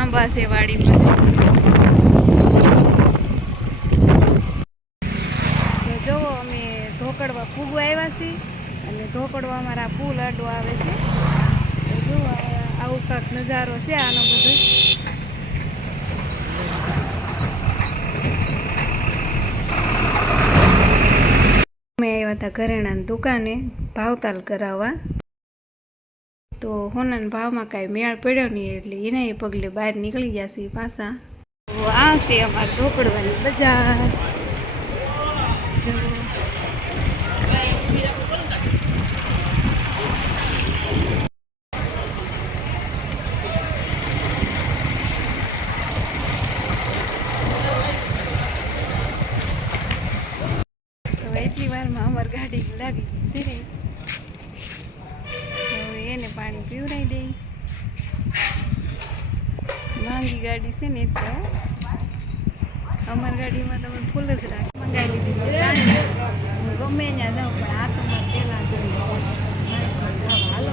આંબા છે વાડીમાં તો જુઓ અમે ધોકડવા ફૂગવા આવ્યા છીએ અને ધોકડવા અમારા પુલ અડો આવે છે તો જુઓ આવું કાંક નજારો છે આનો બધો અમે આવ્યા હતા ઘરેણાની દુકાને ભાવતાલ કરાવવા તો હોનાના ભાવમાં કાંઈ મેળ પડ્યો નહીં એટલે એના પગલે બહાર નીકળી ગયા છે પાછા આ છે અમારે ધોકડવાની બજાર તો એટલી વારમાં અમારી ગાડી લાગી ધીરે એને પાણી પીવડાવી દઈ માંગી ગાડી છે ને એટલે અમારી ગાડીમાં તમે ફૂલ જ રાખ મંગાવી લીધી છે હું ગમે ત્યાં જાઉં પણ આ તો મારે પહેલાં જોઈએ હાલો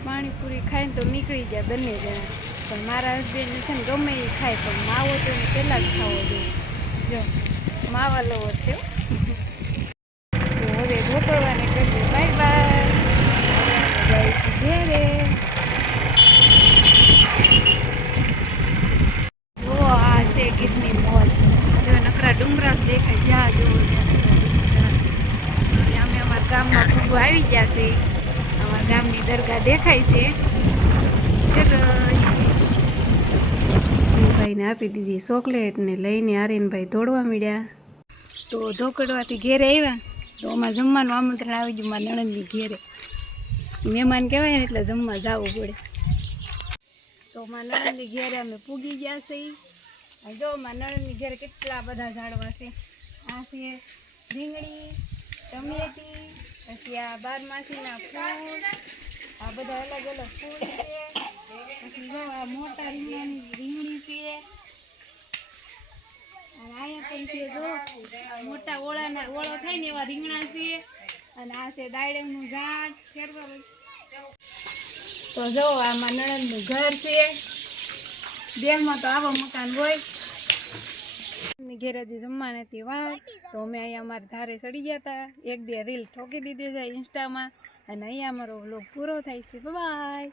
પાણીપુરી ખાઈને તો નીકળી જાય બંને જણા પણ મારા હસબન્ડને છે ને ગમે એ ખાય પણ માવો તો એને પહેલાં જ ખાવો જોઈએ જો માવા લવર છે તો હવે ધોકડવાને કરીએ બાય બાય ઘેરે જુઓ આ છે ગીરની મોજ જો નકરા ડુંગરા દેખાય જ્યાં જુઓ અમે અમારા ગામમાં ફૂગો આવી ગયા છે અમારા ગામની દરગાહ દેખાય છે ચલો ભાઈને આપી દીધી ચોકલેટ ને લઈને આર્યનભાઈ દોડવા મળ્યા તો ધોકડવાથી ઘેરે આવ્યા તો અમારે જમવાનું આમંત્રણ આવી ગયું મારા નણંદની ઘેરે મહેમાન કહેવાય ને એટલે જમવા જવું પડે તો મારા નણંદની ઘેરે અમે પૂગી ગયા છે જો મારા નણંદની ઘેરે કેટલા બધા ઝાડવા છે આ છે રીંગણી ટમેટી પછી આ બારમાસીના ફૂલ આ બધા અલગ અલગ ફૂલ છે પછી જો આ મોટા રીંગણાની રીંગણી છે અને અહીંયા પણ છે જો મોટા ઓળો થાય ને એવા રીંગણા છે અને આ છે દાડમનું ઝાડ ફેરવા તો જો આ મારા નણંદનું ઘર છે બેનમાં તો આવા મકાન હોય ઘેરે જે જમવા નથી વાર તો અમે અહીંયા અમારા ધારે ચડી ગયા હતા એક બે રીલ ઠોકી દીધી છે ઇન્સ્ટામાં અને અહીંયા અમારો વ્લોગ પૂરો થાય છે બાય.